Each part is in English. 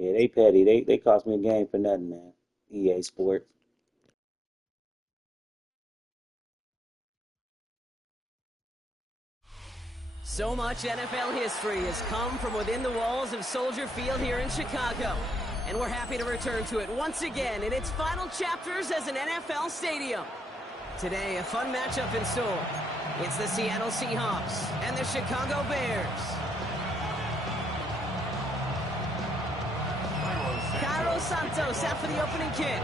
Yeah, they petty. They cost me a game for nothing, man. EA Sports. So much NFL history has come from within the walls of Soldier Field here in Chicago. And we're happy to return to it once again in its final chapters as an NFL stadium. Today, a fun matchup in store. It's the Seattle Seahawks and the Chicago Bears. Cairo Santos out for the opening kick.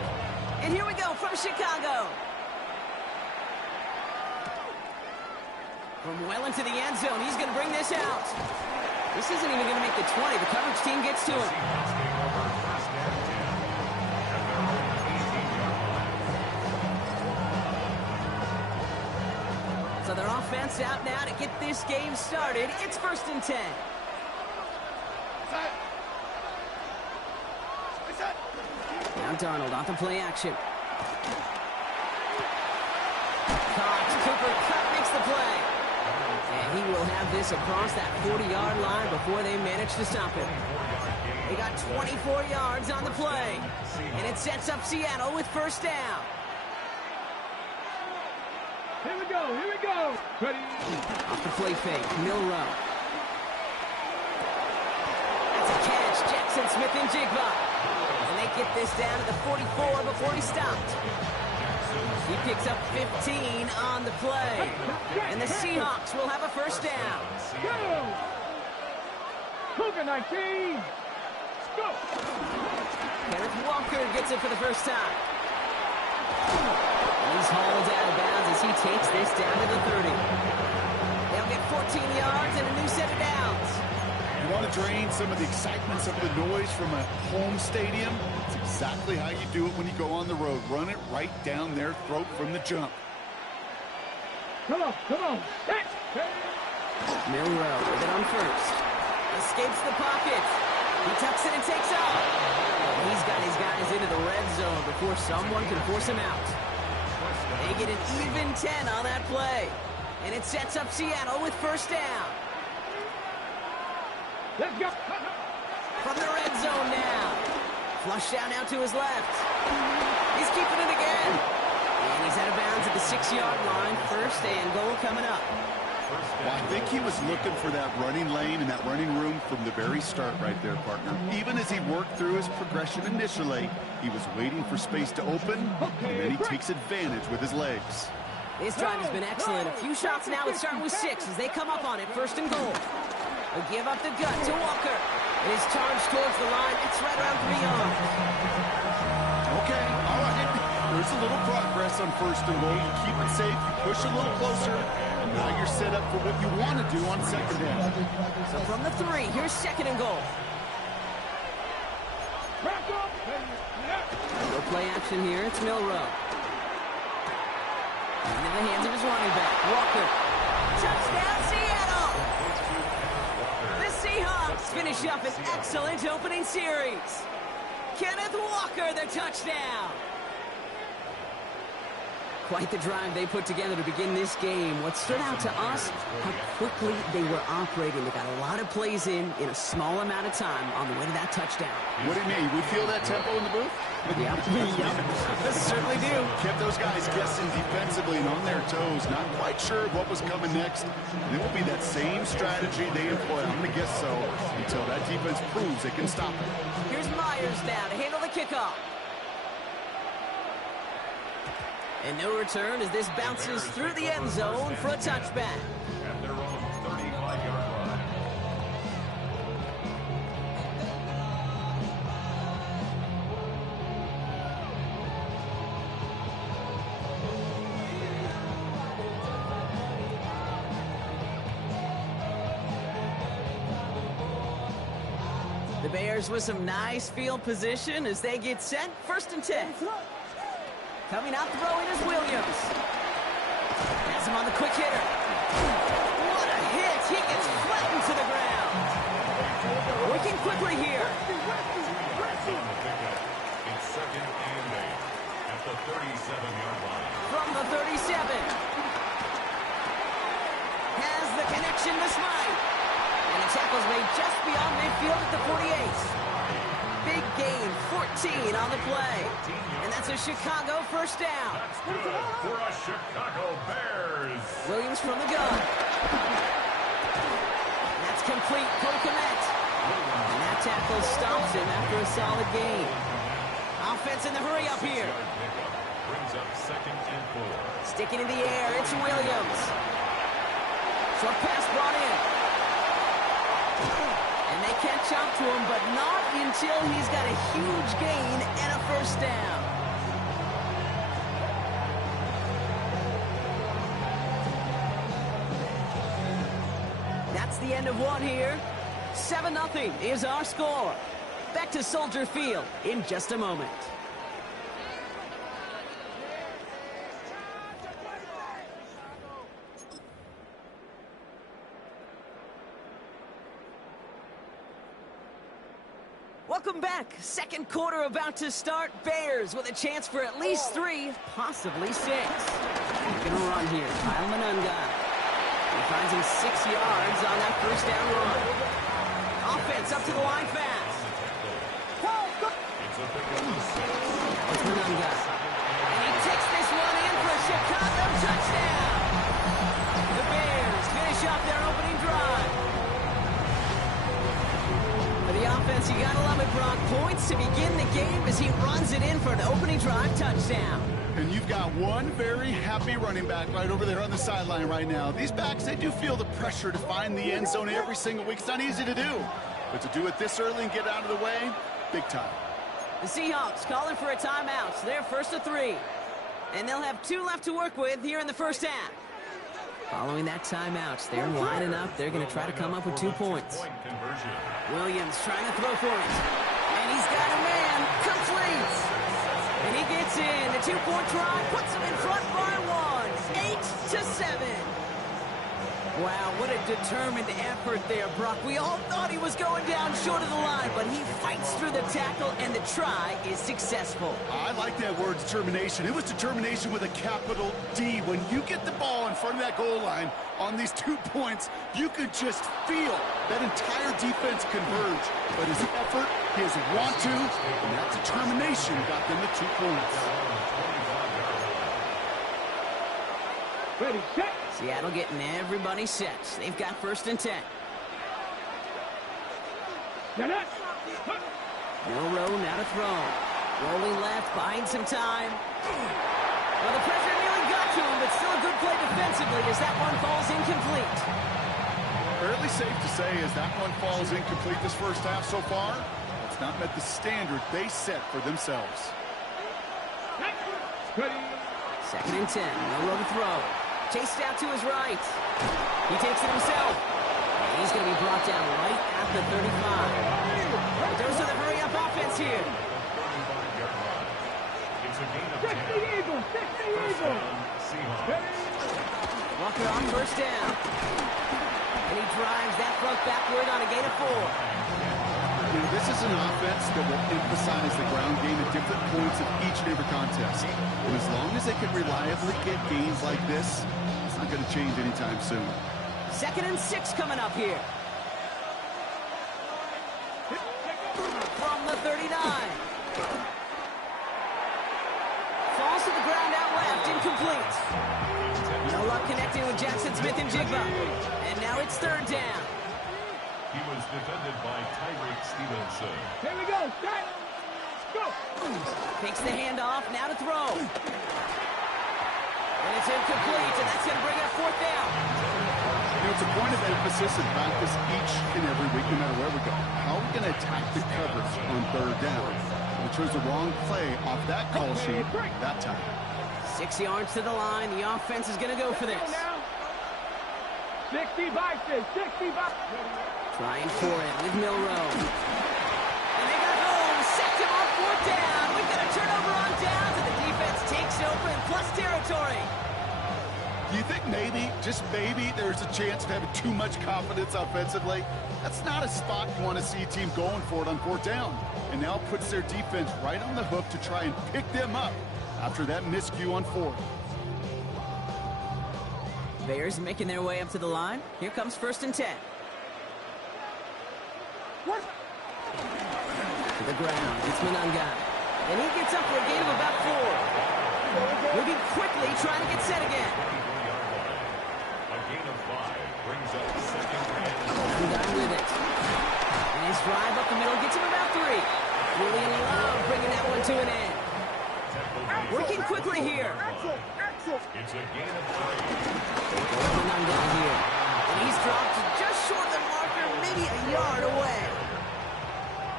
And here we go from Chicago. From well into the end zone, he's going to bring this out. This isn't even going to make the 20. The coverage team gets to him. So their offense out now to get this game started. It's 1st and 10. Now Darnold on the play action. Cooper Kupp makes the play. And he will have this across that 40-yard line before they manage to stop him. They got 24 yards on the play. And it sets up Seattle with 1st down. Here we go, here we go. Ready? Off the play fake, Milrow. That's a catch, Jackson Smith and Jigba. And they get this down to the 44 before he stopped. He picks up 15 on the play. And the Seahawks will have a 1st down. Go! Cougar 19. Go! Kenneth Walker gets it for the first time. He's hauled out of bounds as he takes this down to the 30. They'll get 14 yards and a new set of downs. You want to drain some of the excitement, some of the noise from a home stadium? It's exactly how you do it when you go on the road. Run it right down their throat from the jump. Come on, come on. Milrow with it on 1st. Escapes the pocket. He tucks it and takes off. He's got his guys into the red zone before someone can force him out. They get an even 10 on that play. And it sets up Seattle with 1st down. Let's go. From the red zone now. Flush down now to his left. He's keeping it again. And he's out of bounds at the 6-yard line. 1st and goal coming up. Well, I think he was looking for that running lane and that running room from the very start right there, partner. Even as he worked through his progression initially, he was waiting for space to open, and then he takes advantage with his legs. This drive has been excellent. A few shots now, it's starting with 6 as they come up on it. 1st and goal. They give up the gut to Walker. His charge towards the line. It's right around 3 yards. Okay, all right. There's a little progress on 1st and goal. You keep it safe, you push a little closer, and now you're set up for what you want to do on 2nd down. So from the 3, here's 2nd and goal. No play action here. It's Milrow. Into the hands of his running back, Walker. Touchdown, Seattle! The Seahawks finish up an excellent opening series. Kenneth Walker, the touchdown. Quite the drive they put together to begin this game. What stood out to us, how quickly they were operating. They got a lot of plays in a small amount of time on the way to that touchdown. What do you mean? We feel that tempo in the booth? Yep. Certainly do. Kept those guys guessing defensively and on their toes. Not quite sure what was coming next. And it will be that same strategy they employ. I'm going to guess so until that defense proves they can stop it. Here's Myers now to handle the kickoff. And no return as this bounces through the end zone for a touchback. At their own 35-yard line. The Bears with some nice field position as they get set. 1st and 10. Coming out throwing is Williams. Has him on the quick hitter. What a hit. He gets flattened to the ground. Working quickly here. It's 2nd and 8 at the 37-yard line. From the 37. Has the connection to Smythe. And the tackle's made just beyond midfield at the 48. 14 on the play. And that's a Chicago first down. That's good for a Chicago Bears. Williams from the gun. That's complete. Cole Kmet. And that tackle stops him after a solid gain. Offense in the hurry up here. Brings up 2nd and 4. Sticking in the air, it's Williams. Short pass brought in. And they catch up to him, but not until he's got a huge gain and a first down. That's the end of one here. 7-0 is our score. Back to Soldier Field in just a moment. Welcome back. Second quarter about to start. Bears with a chance for at least 3, possibly 6. He's gonna run here. Kyle Manunga. He finds him 6 yards on that first down run. Offense up to the line fast. It's Manunga. And he takes this one in for a Chicago touchdown. The Bears finish off their opening drive. For the offense, you gotta love it, Brock. Points to begin the game as he runs it in for an opening drive touchdown. And you've got one very happy running back right over there on the sideline right now. These backs, they do feel the pressure to find the end zone every single week. It's not easy to do. But to do it this early and get out of the way, big time. The Seahawks calling for a timeout. So they're first to 3. And they'll have 2 left to work with here in the first half. Following that timeout, they're lining up. They're going to try to come up with 2 points. Williams trying to throw for it. And he's got a man. Complete. And he gets in. The 2-point try puts him in front by 1. 8-7. Wow, what a determined effort there, Brock. We all thought he was going down short of the line, but he fights through the tackle, and the try is successful. I like that word, determination. It was determination with a capital D. When you get the ball in front of that goal line on these 2 points, you could just feel that entire defense converge. But his effort, his want to, and that determination got them the 2 points. Ready, set. Seattle getting everybody set. They've got first and 10. Get it. No row, now to throw. Rolling left, buying some time. Well, the pressure nearly got to him, but still a good play defensively as that one falls incomplete. Fairly safe to say as that one falls incomplete this first half so far, it's not met the standard they set for themselves. Ready. Second and 10, no row to throw. Chased out to his right. He takes it himself. And he's going to be brought down right at the 35. The Bears with a hurry-up offense here. It's a gain of 60 Eagles, 60 Eagles. Seahawks. Walker on first down. And he drives that front backward on a gain of 4. You know, this is an offense that will emphasize the ground game at different points of each and every contest. And as long as they can reliably get gains like this, it's not going to change anytime soon. Second and 6 coming up here. From the 39. Falls to the ground out left, incomplete. No luck connecting with Jackson Smith and Jigba. And now it's third down. He was defended by Tyreek Stevenson. Here we go, set. Go. Takes the handoff, now to throw. And it's incomplete, and that's going to bring up fourth down. You know, it's a point of emphasis in practice each and every week, no matter where we go. How are we going to attack the coverage on third down? We chose the wrong play off that call sheet that time. 6 yards to the line. The offense is going to go for this. 60 boxes, 60 boxes. Trying for it with Milrow. And they got home. Set him on fourth down. We've got a turnover on downs, and the defense takes over in plus territory. Do you think maybe, just maybe, there's a chance of having too much confidence offensively? That's not a spot you want to see a team going for it on fourth down. And now puts their defense right on the hook to try and pick them up after that miscue on fourth. Bears making their way up to the line. Here comes first and 10. To the ground. It's Manunga. And he gets up for a gain of about 4. Moving quickly, trying to get set again. A gain of 5 brings up second and And done with it. And his drive up the middle gets him about 3. Julian Love bringing that one to an end. Working quickly here. it's a gain of 3. Going on down here. And he's dropped just short of the marker, maybe a yard away.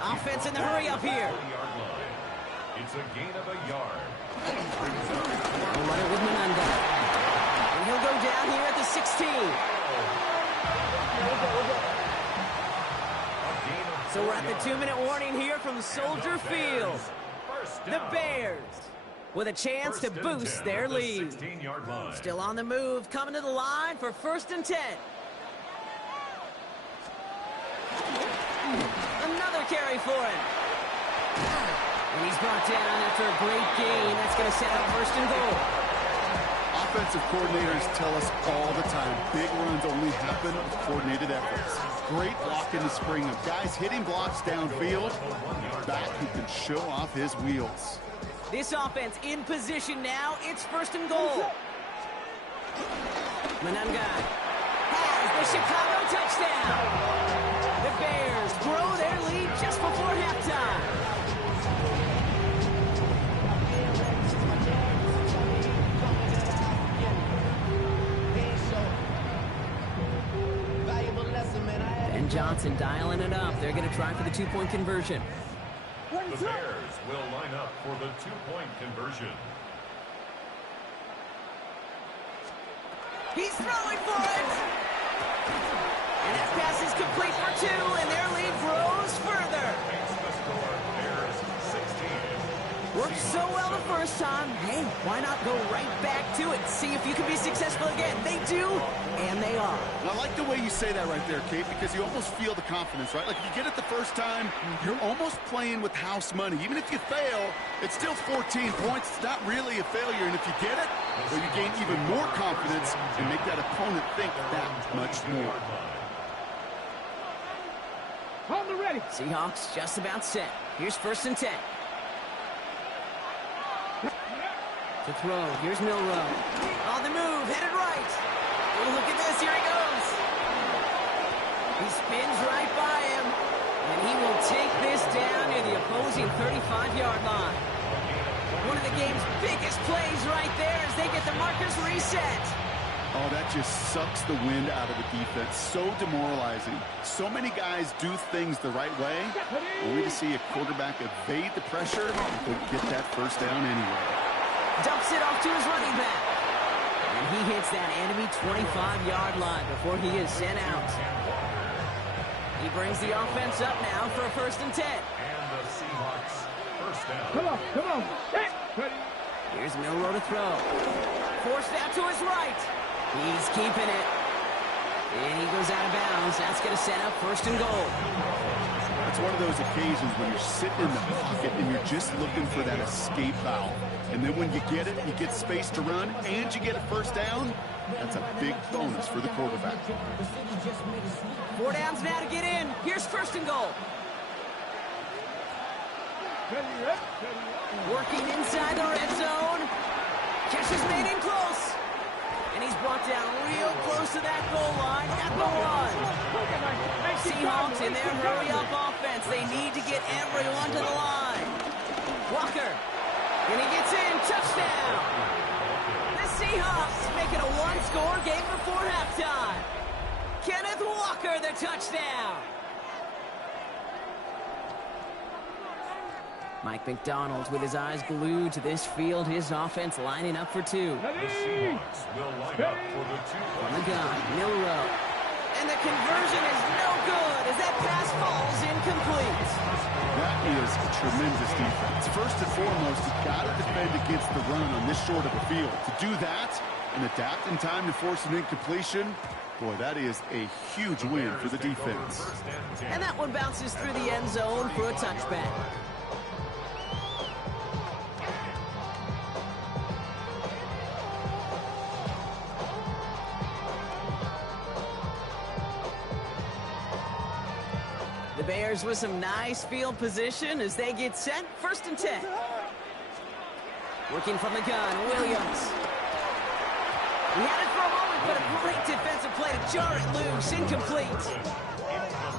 Offense in the hurry up here. 40-yard line. It's a gain of a yard. We'll run it with Mananda. And he'll go down here at the 16. So we're at the 2-minute warning here from Soldier Field. The Bears with a chance to boost their lead. 16-yard line. Still on the move, coming to the line for 1st and 10. Another carry for him. And he's brought down after a great gain. That's going to set up 1st and goal. Offensive coordinators tell us all the time, big runs only happen with coordinated efforts. Great block in the spring of guys hitting blocks downfield. Back who can show off his wheels. This offense in position now. It's 1st and goal. Mananga has the Chicago touchdown. The Bears grow their lead just before halftime. Ben Johnson dialing it up. They're going to try for the 2-point conversion. The Bears will line up for the 2-point conversion. He's throwing for it. And that pass is complete for 2, and their lead grows further. Makes the score Bears 16. Worked so well the first time. Hey, why not go right back to it? See if you can be successful again. They do, and they are. And I like the way you say that right there, Kate, because you almost feel the confidence, right? Like if you get it the first time, you're almost playing with house money. Even if you fail, it's still 14 points. It's not really a failure. And if you get it, well, you gain even more confidence and make that opponent think that much more. Hold the ready. Seahawks just about set. Here's 1st and 10. To throw. Here's Milrow. On the move, headed right. Oh, look at this. Here he goes. He spins right by him. And he will take this down near the opposing 35-yard line. One of the game's biggest plays right there as they get the markers reset. Oh, that just sucks the wind out of the defense. So demoralizing. So many guys do things the right way, only to see a quarterback evade the pressure and get that first down anyway. Dumps it off to his running back. And he hits that enemy 25-yard line before he is sent out. He brings the offense up now for a 1st and 10. And the Seahawks first down. Come on. Hey, ready. Here's Milrow to throw. Forced out to his right. He's keeping it. And he goes out of bounds. That's going to set up 1st and goal. It's one of those occasions when you're sitting in the pocket and you're just looking for that escape valve. And then when you get it, you get space to run, and you get a 1st down. That's a big bonus for the quarterback. 4 downs now to get in. Here's 1st and goal. Working inside the red zone. Catch is made in close. And he's brought down real close to that goal line at the 1. Seahawks in their hurry-up offense. They need to get everyone to the line. Walker. And he gets in. Touchdown. The Seahawks making a 1-score game before halftime. Kenneth Walker, the touchdown. Mike McDonald with his eyes glued to this field. His offense lining up for 2. The Seahawks will line up for the 2-point. On the gun, Milrow. And the conversion is no good as that pass falls incomplete. That is a tremendous defense. First and foremost, you've got to defend against the run on this short of a field. To do that and adapt in time to force an incompletion, boy, that is a huge win for the defense. And that one bounces through the end zone for a touchback. The Bears with some nice field position as they get set. 1st and 10. Working from the gun, Williams. He had it for a moment, but a great defensive play to jar it loose. Incomplete.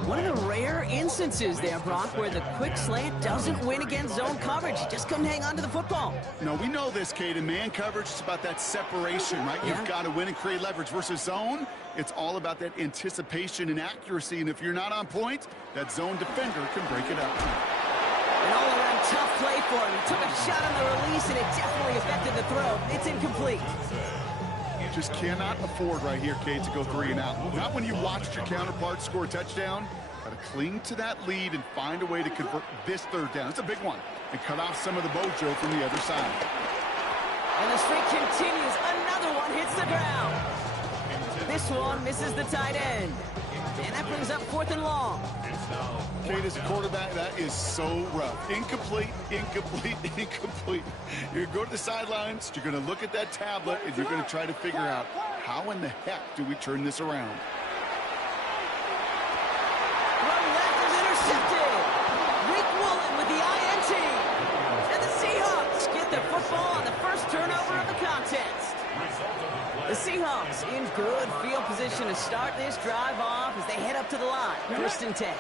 One of the rare instances there, Brock, where the quick slant doesn't win against zone coverage. You just couldn't hang on to the football. No, we know this, Kate. In man coverage, it's about that separation, right? Yeah. You've got to win and create leverage. Versus zone, it's all about that anticipation and accuracy. And if you're not on point, that zone defender can break it up. An all-around tough play for him. He took a shot on the release, and it definitely affected the throw. It's incomplete. Just cannot afford right here, Kate, to go 3 and out. Not when you watched your counterpart score a touchdown. Got to cling to that lead and find a way to convert this 3rd down. It's a big one. And cut off some of the mojo from the other side. And the streak continues. Another one hits the ground. This one misses the tight end. And that brings up 4th and long. Kate, as a quarterback, that is so rough. Incomplete, incomplete, incomplete. You're going to go to the sidelines, you're going to look at that tablet, and you're going to try to figure out how in the heck do we turn this around. Run left is intercepted. Rick Woolen with the INT. And the Seahawks get the football on the first turnover of the contest. The Seahawks in good field position to start this drive off as they head up to the line. 1st and 10.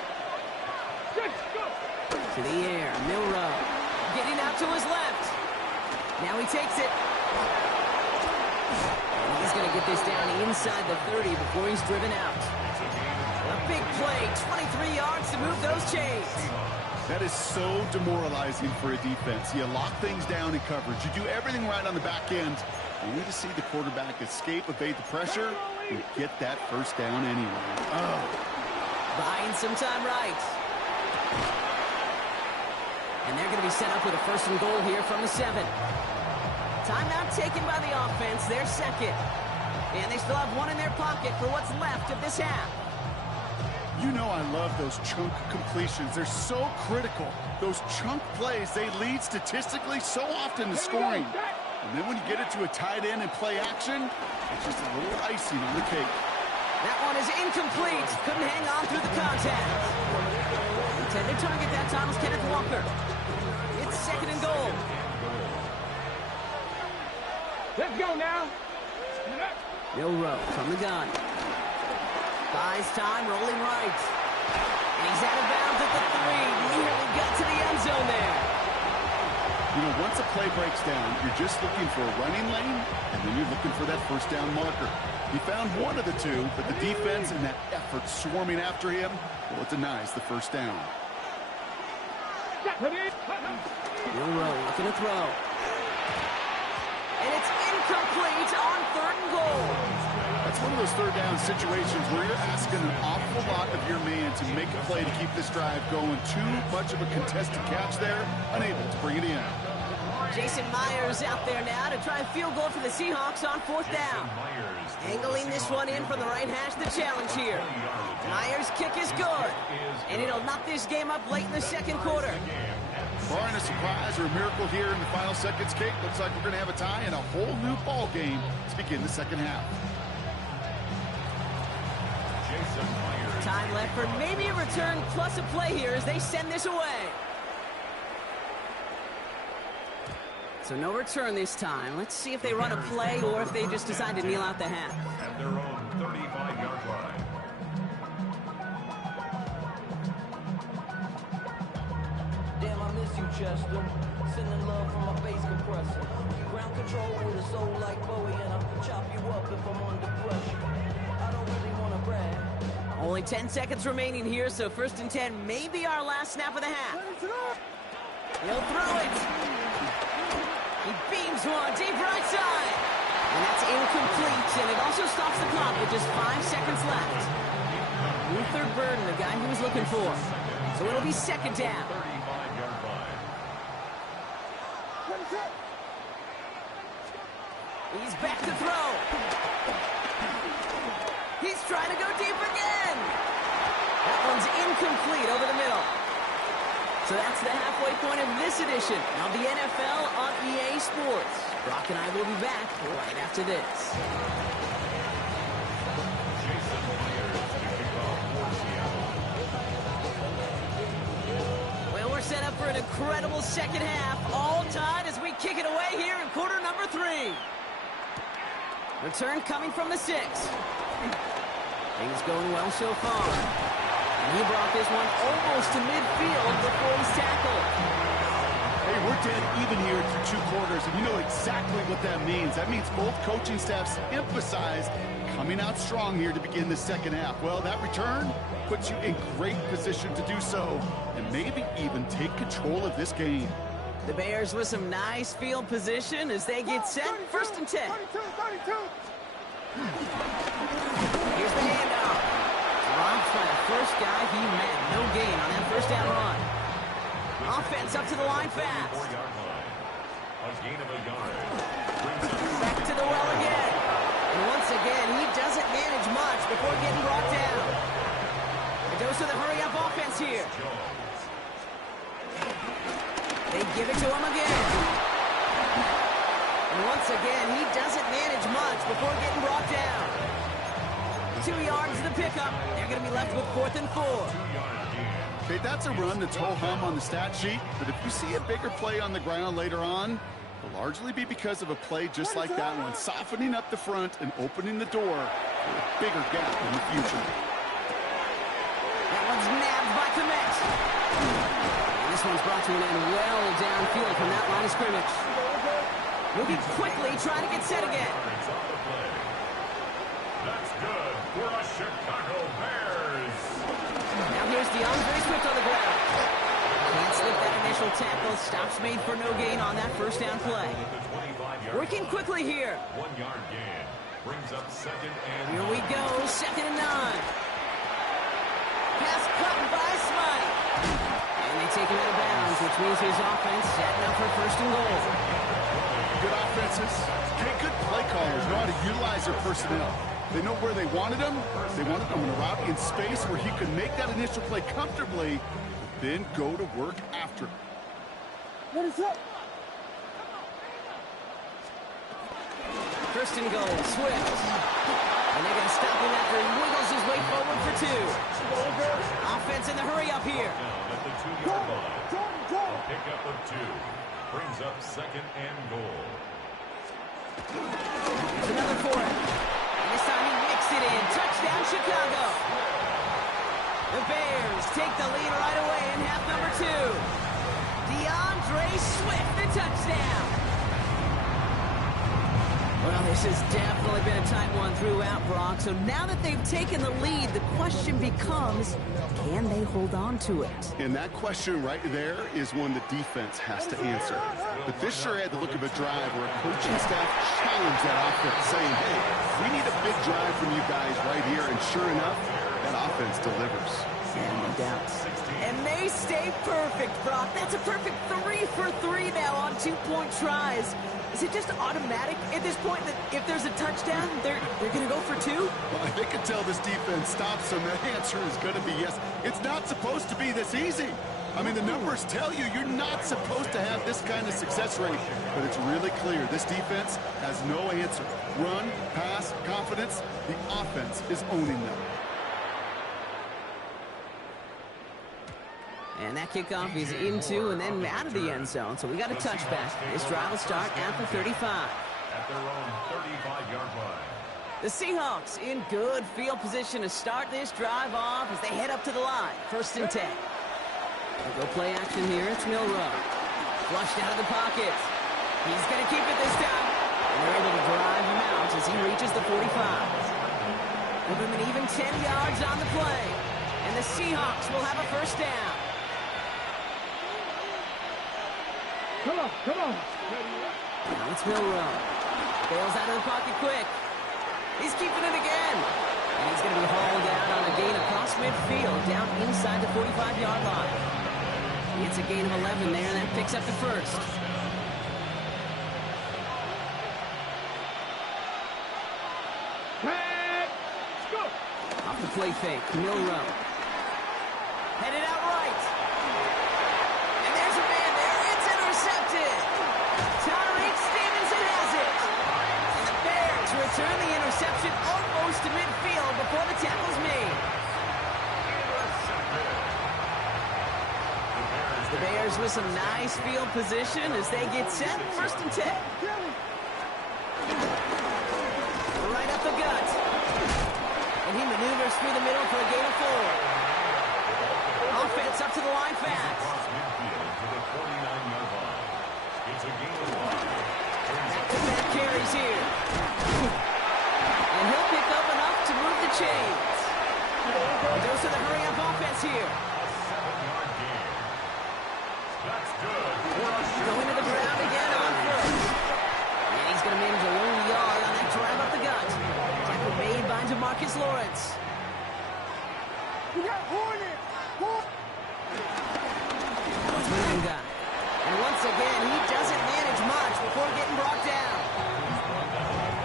To the air, Milrow getting out to his left. Now he takes it. And he's going to get this down inside the 30 before he's driven out. A big play, 23 yards to move those chains. That is so demoralizing for a defense. You lock things down in coverage. You do everything right on the back end. Only to see the quarterback escape, evade the pressure, and get that 1st down anyway. Oh. Buying some time right. And they're going to be set up with a 1st and goal here from the 7. Timeout taken by the offense, their 2nd. And they still have 1 in their pocket for what's left of this half. You know I love those chunk completions. They're so critical. Those chunk plays, they lead statistically so often to scoring. And then when you get it to a tight end and play action, it's just a little icing on the cake. That one is incomplete. Couldn't hang on through the contact. Intended target that time was Kenneth Walker. It's 2nd and goal. Let's go now. Milrow from the gun. Buys time, rolling right. And he's out of bounds at the 3. Nearly got to the end zone there. You know, once a play breaks down, you're just looking for a running lane, and then you're looking for that 1st down marker. He found one of the 2, but the defense and that effort swarming after him, well, it denies the 1st down. Milrow looking to throw. And it's incomplete on 3rd and goal. That's one of those 3rd down situations where you're asking an awful lot of your man to make a play to keep this drive going. Too much of a contested catch there, unable to bring it in. Jason Myers out there now to try a field goal for the Seahawks on 4th down. Angling this one in from the right hash, the challenge here. Myers' kick is good, and it'll knock this game up late in the 2nd quarter. Barring a surprise or a miracle here in the final seconds, Kate, looks like we're going to have a tie and a whole new ball game to begin the 2nd half. Time left for maybe a return plus a play here as they send this away. So no return this time. Let's see if they run a play or if they just decide to kneel out the half. At their own 35-yard line. Damn, I miss you, Chester. Sending love from my bass compressor. Ground control with a soul like Bowie, and I'll chop you up if I'm under pressure. I don't really want to brag. Only 10 seconds remaining here, so 1st and 10 may be our last snap of the half. He'll throw it. He beams one deep right side. And that's incomplete, and it also stops the clock with just 5 seconds left. Luther Burden, the guy he was looking for. So it'll be 2nd down. 35-yard line. He's back to throw. He's trying to go deep again. That one's incomplete over the middle. So that's the halfway point of this edition of the NFL on EA Sports. Brock and I will be back right after this. Jason Myers to kick off for Seattle. Well, we're set up for an incredible second half. All tied as we kick it away here in quarter number 3. Return coming from the 6. Things going well so far. And he brought this one almost to midfield before he's tackled. Hey, we're dead even here through 2 quarters, and you know exactly what that means. That means both coaching staffs emphasize coming out strong here to begin the second half. Well, that return puts you in great position to do so, and maybe even take control of this game. The Bears with some nice field position as they get set. First and 10. Here's the handoff. Dropped by the first guy he met. No gain on that first down run. Offense up to the line fast. A gain of a yard. Back to the well again. And once again, he doesn't manage much before getting brought down. A dose of the hurry-up offense here. They give it to him again. And once again, he doesn't manage much before getting brought down. 2 yards to the pickup. They're going to be left with 4th and 4. Okay, that's a run that's ho-hum on the stat sheet, but if you see a bigger play on the ground later on, it'll largely be because of a play just like that one, softening up the front and opening the door for a bigger gap in the future. That one's nabbed by Komet. And this one's brought to an end well downfield from that line of scrimmage. Moving quickly, trying to get set again. That's good for a Chicago Bears. Now here's DeAndre Swift on the ground. Can't slip that initial tackle. Stops made for no gain on that first down play. Working quickly here. 1 yard gain. Brings up second and... Here we go, 2nd and 9. Pass cut by Smythe. And they take him out of bounds, which means his offense setting up for 1st and goal. Good offenses, okay, good play callers know how to utilize their personnel. They know where they wanted him. They wanted him in a route in space where he could make that initial play comfortably, then go to work after. What is up? 1st and goal, Swift. And they're going to stop him after he wiggles his way forward for 2. Offense in the hurry up here. Down at the 2-yard line. A pickup of 2. Brings up second and goal. There's another for it. And this time he mixed it in. Touchdown, Chicago. The Bears take the lead right away in half number 2. DeAndre Swift, the touchdown. Well, this has definitely been a tight one throughout, Brock. So now that they've taken the lead, the question becomes, can they hold on to it? And that question right there is one the defense has to answer. But this sure had the look of a drive where a coaching staff challenged that offense, saying, hey, we need a big drive from you guys right here. And sure enough, that offense delivers. And no doubt. And they stay perfect, Brock. That's a perfect 3 for 3 now on 2-point tries. Is it just automatic at this point that if there's a touchdown, they're going to go for 2? Well, I think until this defense stops them, the answer is going to be yes. It's not supposed to be this easy. I mean, the numbers tell you you're not supposed to have this kind of success rate. But it's really clear this defense has no answer. Run, pass, confidence. The offense is owning them. And that kickoff is into and then out of the end zone. So we got a touchback. This drive will start at the 35. At their own 35-yard line. The Seahawks in good field position to start this drive off as they head up to the line. 1st and 10. They'll go play action here. It's Milrow. Flushed out of the pocket. He's going to keep it this time. And they're able to drive him out as he reaches the 45. Give him an even 10 yards on the play. And the Seahawks will have a 1st down. Come on, come on. Now it's Milrow. Bails out of the pocket quick. He's keeping it again. And he's going to be hauled out on a gain across midfield, down inside the 45-yard line. It's a gain of 11 there, and that picks up the 1st. Let's go. Off the play fake, Milrow. Headed out right. And there's a man there. It's intercepted. Tyreek Stevenson has it. And the Bears return the interception almost to midfield before the tackle's made. The Bears The Bears with some nice field position as they get set. First and 10. Right up the gut. And he maneuvers through the middle for a gain of 4. Offense up to the line fast. Back-to-back carries here. And he'll pick up enough to move the chains. Goes to the hurry-up offense here. Going to the ground again on foot. And he's going to manage a long yard on that drive up the gut. Tackle made by DeMarcus Lawrence. You got Hornet! Moving guy. And once again, he doesn't manage much before getting brought down.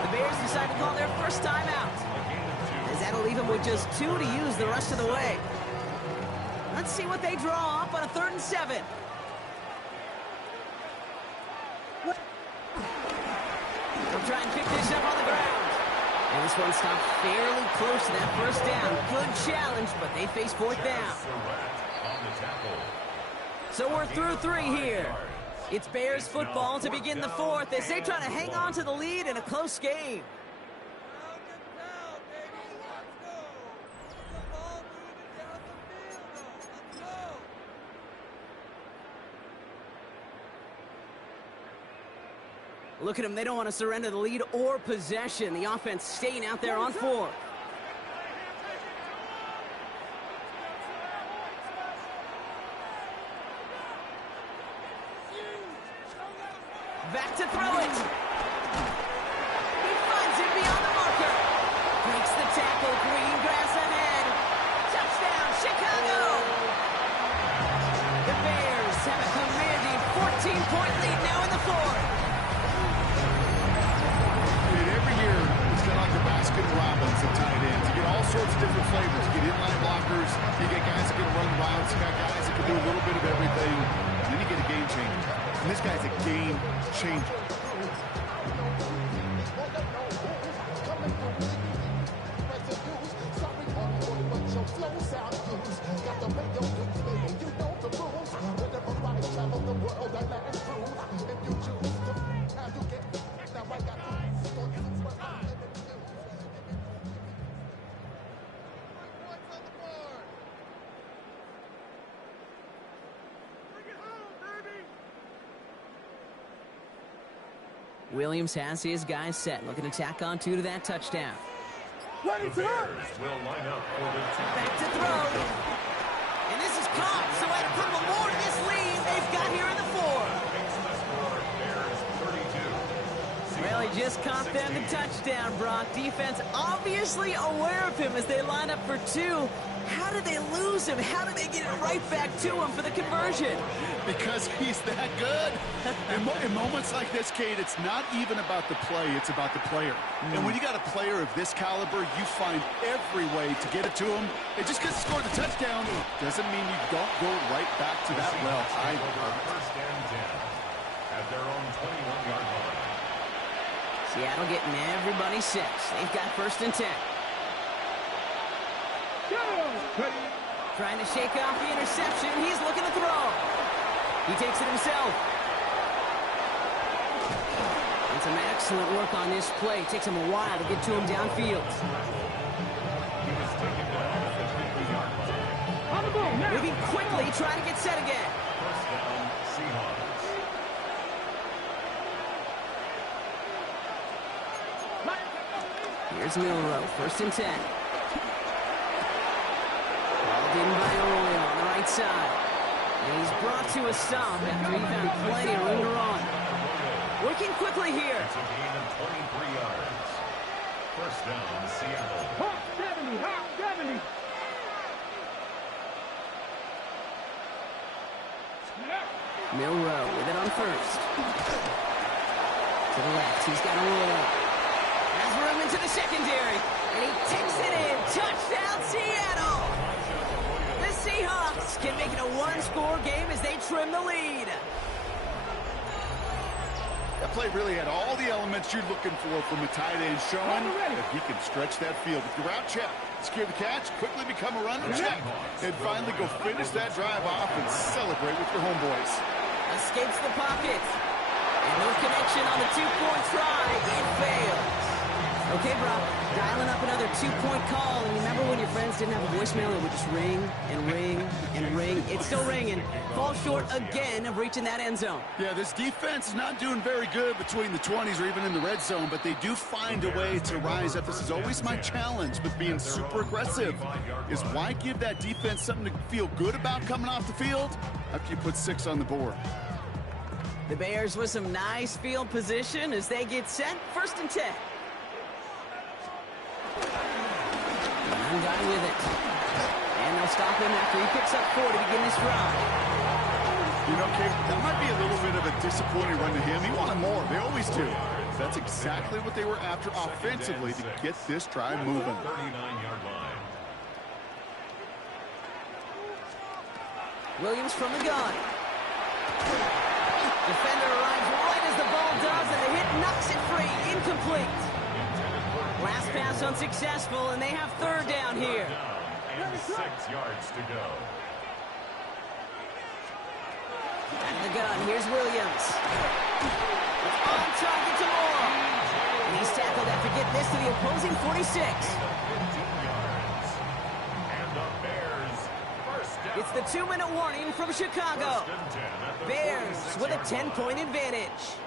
The Bears decide to call their first timeout, as that'll leave them with just 2 to use the rest of the way. Let's see what they draw up on a 3rd and 7. They'll try and pick this up on the ground. And this one stopped fairly close to that first down. Good challenge, but they face 4th down. So we're through 3 here. It's Bears football to begin the 4th as they try to hang on to the lead in a close game. Look at them. They don't want to surrender the lead or possession. The offense staying out there on 4. Back to throw it. He finds it beyond the marker. Breaks the tackle. Green grass ahead. Touchdown, Chicago. The Bears have a commanding 14-point lead now in the 4th. Every year, it's kind of like the Baskin Robbins of tight ends. You get all sorts of different flavors. You get inline blockers. You get guys that can run routes. You got guys that can do a little bit of everything. And then you get a game changer. And this guy's a game changer. Williams has his guys set, looking to tack on 2 to that touchdown. The Bears will line up for the Back to throw. And this is caught, so add a couple more to this lead they've got here in the 4. Well, he just caught them the touchdown, Brock. Defense obviously aware of him as they line up for 2. How did they lose him? How did they get it right back to him for the conversion? Because he's that good. In moments like this, Kate, it's not even about the play, it's about the player. And when you got a player of this caliber, you find every way to get it to him. And just because he scored the touchdown doesn't mean you don't go right back to that well. first and 10 at their own 21-yard line. Seattle getting everybody set. They've got 1st and 10. Trying to shake off the interception. He's looking to throw. He takes it himself. And some excellent work on this play. Takes him a while to get to him downfield. He was taken down at the 50-yard line. Moving quickly, trying to get set again. First down, Seahawks. Here's Milrow, 1st and 10. Ball in by Owen on the right side. And he's brought to a stop after he found plenty of room to run. Working quickly here. It's a gain of 23 yards. First down, Seattle. Hot 70, hot 70. Milrow with it on 1st. To the left, he's got a roll. Has room into the secondary. And he takes it in. Touchdown, Seattle! The Seahawks can make it a 1-score game as they trim the lead. That play really had all the elements you're looking for from a tight end, showing that he can stretch that field. With the route check, secure the catch, quickly become a runner check, and finally go finish that drive off and sell it celebrate with your homeboys. Escapes the pocket. And no connection on the two-point try. It fails. Okay, Brock, dialing up another two-point call. And remember when your friends didn't have a voicemail? It would just ring and ring and ring. It's still ringing. Fall short again of reaching that end zone. Yeah, this defense is not doing very good between the 20s or even in the red zone, but they do find a way to rise up. This is always my challenge with being super aggressive, is why give that defense something to feel good about coming off the field after you put 6 on the board? The Bears with some nice field position as they get set. 1st and 10. Got with it. And they'll stop him after he picks up 4 to begin this drive. You know, Kate, that might be a little bit of a disappointing run to him. He wanted more. They always do. That's exactly what they were after offensively to get this drive moving. 39-yard line. Williams from the gun. Defender arrives right as the ball does, and the hit knocks it free. Incomplete. Last pass unsuccessful, and they have 3rd down here. And 6 yards to go. At the gun, here's Williams. It's on target to Moore. And he's tackled after getting this to the opposing 46. And the Bears, first down. It's the 2-minute warning from Chicago. Bears with a 10-point advantage.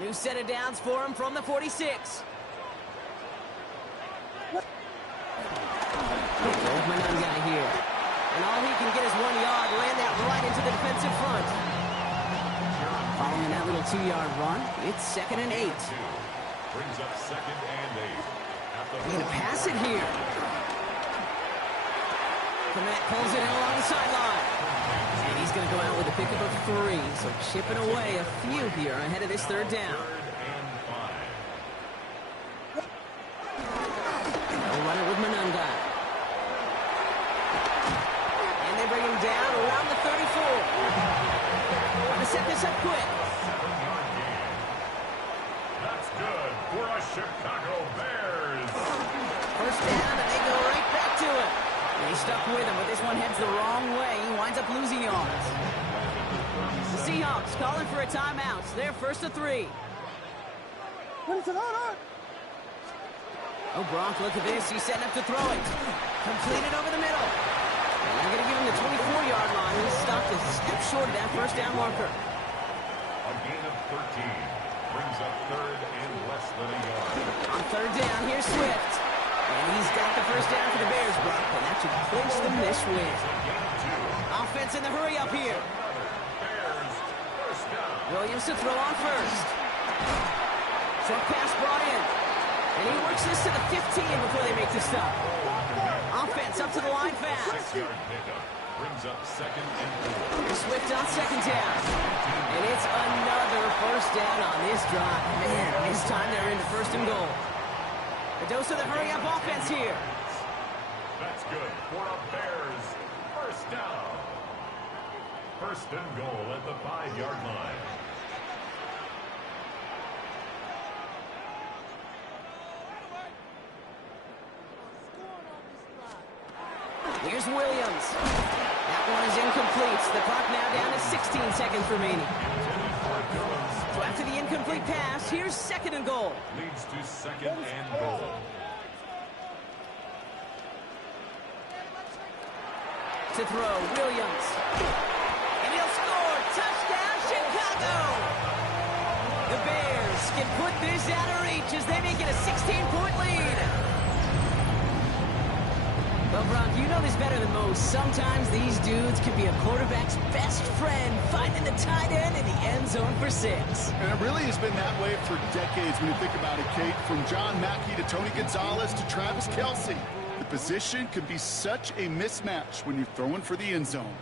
New set of downs for him from the 46. Madden guy here. And all he can get is 1 yard. Land that right into the defensive front. Following that little 2-yard run, it's 2nd and 8. Brings up 2nd and 8. They're going to pass it here. Komet pulls it in along the sideline. And he's going to go out with a pickup of 3. So chipping away a few here ahead of this 3rd down. 3rd and 5. They'll run it with Manunga. And they bring him down around the 34. Trying to set this up quick. 7-yard gain. That's good for a Chicago Bears. 1st down, and they go right back to it. And he's stuck with him, but this one heads the wrong way. He winds up losing yards. The Seahawks calling for a timeout. They're 1st to 3. Oh, Brock, look at this. He's setting up to throw it. Completed over the middle. And they're going to give him the 24-yard line. He's stopped a step short of that 1st down marker. A gain of 13. Brings up 3rd and less than a yard. On 3rd down, here's Swift. And he's got the 1st down for the Bears, Brock. And that should clinch them this win. Offense in the hurry up here. Bears, 1st down. Williams to throw on 1st. Short pass brought in. And he works this to the 15 before they make the stop. Offense up to the line fast. 6-yard pickup. Brings up 2nd and 4. Swift on 2nd down. And it's another 1st down on this drive. Man, this time they're into 1st and goal. A dose of the hurry-up offense here. That's good for a Bears 1st down. 1st and goal at the 5-yard line. Here's Williams. That one is incomplete. The clock now down to 16 seconds remaining. So after the incomplete pass, here's 2nd and goal. Leads to 2nd and goal. To throw, Williams. And he'll score. Touchdown, Chicago! The Bears can put this out of reach as they make it a 16-point lead. Well, Brock, you know this better than most. Sometimes these dudes can be a quarterback's best friend, finding the tight end in the end zone for 6. And it really has been that way for decades when you think about it, Kate. From John Mackey to Tony Gonzalez to Travis Kelce. The position can be such a mismatch when you're throwing for the end zone.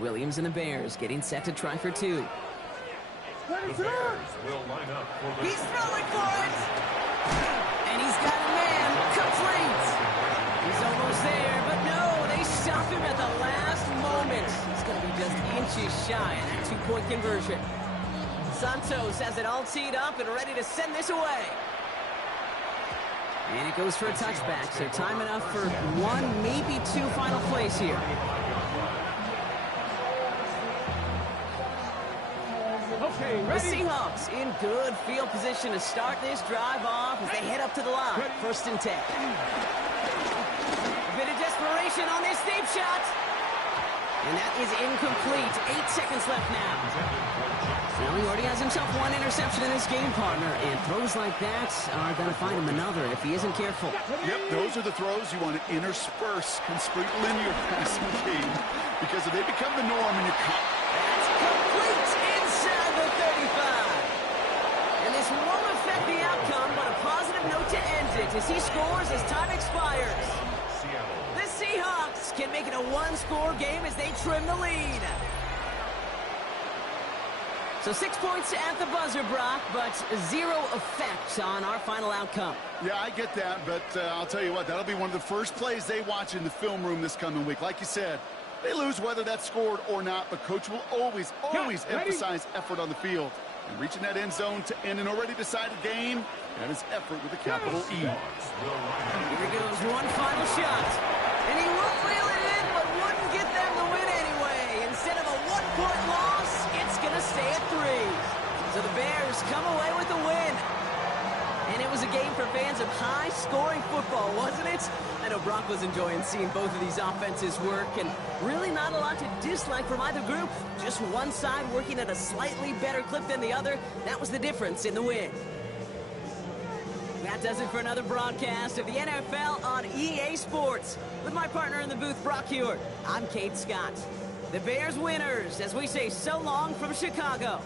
Williams and the Bears getting set to try for 2. The Bears will line up for the... He's throwing for it! And he's got a man complete! He's almost there, but no, they stop him at the last moment. He's going to be just inches shy of that 2-point conversion. Santos has it all teed up and ready to send this away. And it goes for a touchback, so time enough for 1, maybe 2 final plays here. Okay, The ready? Seahawks in good field position to start this drive off as they head up to the line. First and 10. A bit of desperation on this deep shot. And that is incomplete. 8 seconds left now. Well, he already has himself one interception in this game, partner, and throws like that are going to find him another if he isn't careful. Yep, those are the throws you want to intersperse and sprinkle in your passing game, because if they become the norm in your That's complete inside the 35. And this won't affect the outcome, but a positive note to end it as he scores as time expires. The Seahawks can make it a one-score game as they trim the lead. So 6 points at the buzzer, Brock, but 0 effect on our final outcome. Yeah, I get that, but I'll tell you what, that'll be one of the first plays they watch in the film room this coming week. Like you said, they lose whether that's scored or not, but Coach will always emphasize effort on the field. And reaching that end zone to end an already decided game, that is effort with a capital E. Here goes one final shot. And he will reel it in, but wouldn't get them the win anyway. Instead of a 1-point loss, it's going to stay at 3. So the Bears come away with the win. And it was a game for fans of high-scoring football, wasn't it? I know Brock was enjoying seeing both of these offenses work, and really not a lot to dislike from either group. Just one side working at a slightly better clip than the other. That was the difference in the win. That does it for another broadcast of the NFL on EA Sports. With my partner in the booth, Brock Hewitt, I'm Kate Scott. The Bears winners, as we say so long from Chicago.